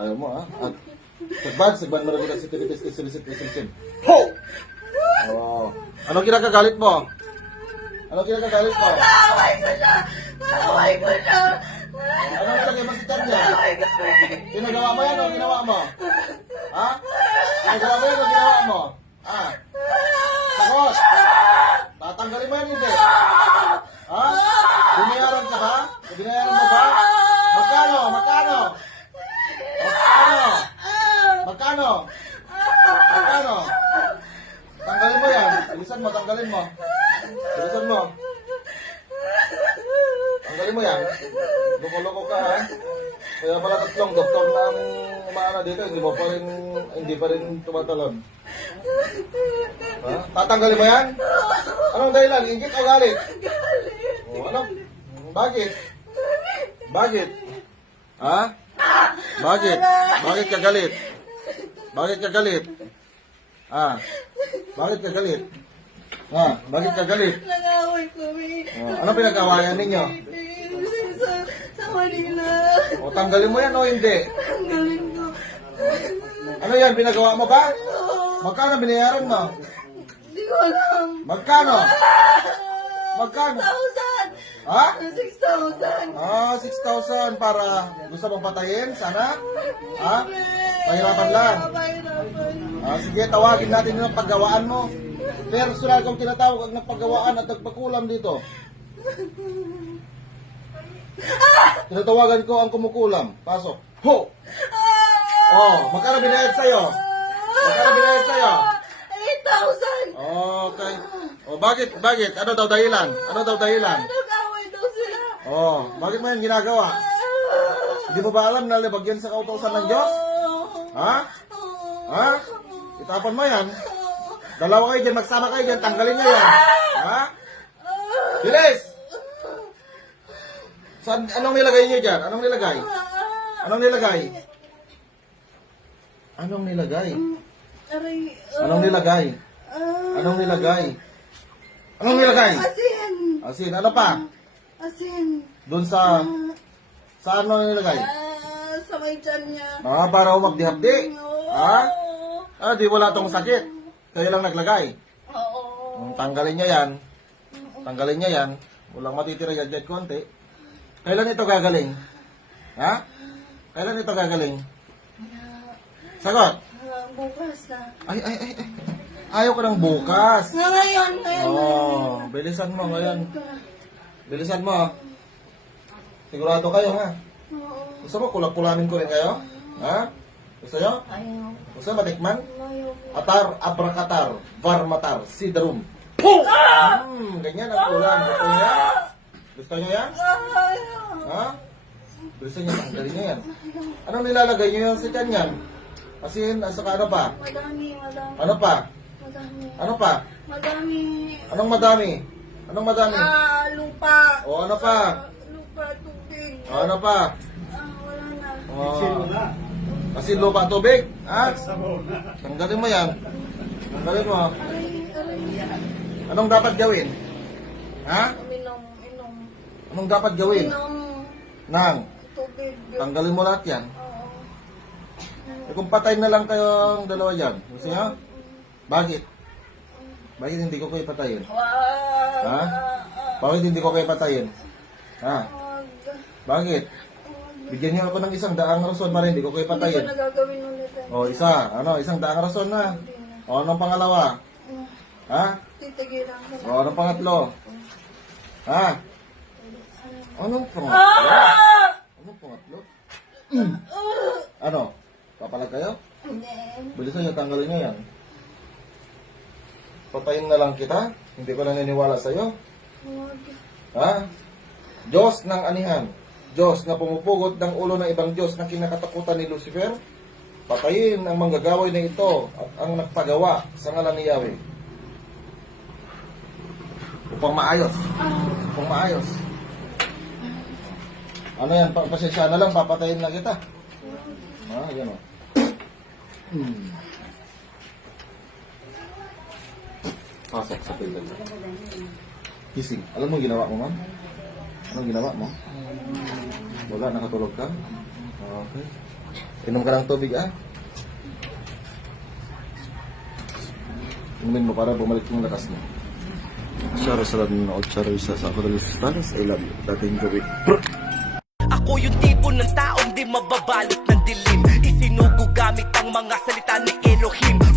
Ayaw mo, ha? At, sagban mo rin kita si Tilitis. Ho! Oh. Anong kinakagalit mo? Anong kinakagalit mo? Naway ko siya! Naway ko siya! Anong nilagay mo si Chan niya? Naway ko siya! Ginagawa mo yan o ginawa mo? Ha? Ginagawa mo yan o ginawa mo? Ha? Sagot! Tatanggalin mo yan hindi? Ha? Binayaran ka ba? Binayaran mo ba? Magkano? Magkano? Magkano? Magkano? Magkano? Tanggalin mo yan. Bilisan mo, tanggalin mo. Bilisan mo. Tanggalin mo yan. Loko-loko ka, ha? Kaya pala tatlong doktor na ang umaano dito, hindi pa rin tumatalon. Ha? Tatanggalin mo yan? Anong dahilan? Ingit o galit? O, ano? Bakit? Bakit? Ha? Bakit? Bakit ka galit? Bakit ka galit? Ha? Bakit ka galit? Ha? Bakit ka galit? Nag-away kami. Ano pinag-awayan ninyo? Sa Manila. O, tanggalin mo yan o hindi? Ang galing ko. Ano yan? Pinagawa mo ba? Magkano binayaran mo? Hindi ko alam. Magkano? Magkano? 6,000. Ha? 6,000. Ah, 6,000 para gusto mong patayin? Sana? Ha? Pahirapan lang. Pahirapan. Ah, sige, tawagin natin yung paggawaan mo. Personal kong tinatawag ng paggawaan at nagpakulam dito. Tinatawagan ko ang kumukulam. Pasok. Ho! Oh, magkano binayad sa'yo? Magkano binayad sa'yo? 8,000. Okay. Oh, bakit? Bakit? Ano daw dahilan? Ano daw dahilan? Nag-away daw sila. Oh, bakit mo yan ginagawa? Hindi mo ba alam na libagyan sa kautosan ng Diyos? Ha? Ha? Itapon mo yan. Dalawa kayo dyan, magsama kayo dyan, tanggalin nyo yan. Ha? Bilis! Saan, anong nilagay nyo dyan? Anong nilagay? Anong nilagay? Anong nilagay? Aray. Anong nilagay? Anong nilagay? Anong nilagay? Asin. Asin, ano pa? Asin. Doon sa... Saan mo nilagay? Sa may tiyan niya. Ah, para umagdi-hapdi. Ha? Ah, di wala tong sakit. Kayo lang naglagay. Oo. Tanggalin niya yan. Tanggalin niya yan. Walang matitira yan dyan konti. Kailan ito gagaling? Ha? Kailan ito gagaling? Sagot. Bukas na. Ay. Ayaw ko ng bukas. Ngayon. Oh, bilisan mo ngayon. Bilisan mo. Sigurado kayo, ha? Oo. Gusto mo kulak-kulamin ko rin kayo? Ha? Gusto nyo? Ayaw. Gusto matikman? Ayaw. Atar, abrakatar, varmatar, sidrum. Pum! Ganyan ang ulam. Gusto nyo yan? Gusto nyo yan? Ayaw. Ha? Gusto nyo, tanggalin nyo yan. Anong nilalagay nyo yan sa tiyan yan? Asin, saka ano pa? Madami. Ano pa? Madami. Ano pa? Madami. Anong madami? Anong madami? Lupa. O ano pa? Lupa, tubig. O ano pa? Wala na. O, asin, lupa, tubig? Ha? Tanggalin mo yan. Tanggalin mo. Aray. Anong dapat gawin? Ha? Inom. Anong dapat gawin? Inom. Nang, Tubig. tanggalin mo lahat yan. Oo. Eh kung patay na lang kayong dalawa dyan, gusto nyo? Bakit? Bakit hindi ko kayo patayin? Wag. Ha? Bakit hindi ko kayo patayin? Ha? Wag. Bakit? Bigyan niyo ako ng 100 rason para hindi ko kayo Hindi ko patayin. na gagawin ulit. O, isa. Ano? 100 rason na. O, anong pangalawa? Ha? Titigilan ko na. O, anong pangatlo? Ha? Anong pangatlo? Anong pangatlo? Ano? Papalag kayo? Hindi. Bilisan nyo, tanggalin nyo yan. Patayin na lang kita. Hindi ko naniniwala sa'yo. Wag. Ha? Diyos ng anihan. Diyos na pumupugot ng ulo ng ibang Diyos na kinakatakutan ni Lucifer. Patayin ang manggagaway na ito at ang nagpagawa sa ngalan ni Yahweh. Upang maayos. Upang maayos. Ano yan? Pasensya na lang, papatayin na kita. Ha? Yan o. Pasok sa pila. Gising. Alam mo ginawa mo, ma'am? Anong ginawa mo? Wala, nakatulog ka? Okay. Inom ka ng tubig, ah. Inumin mo para bumalik yung lakas mo. Sharo sa labi na Ocharo isa sa ako dalis status. I love you. Dating gawin. Ako yung tipo ng taong di mababalot ng dilim. Isinugo gamit ang mga salita ni Elohim.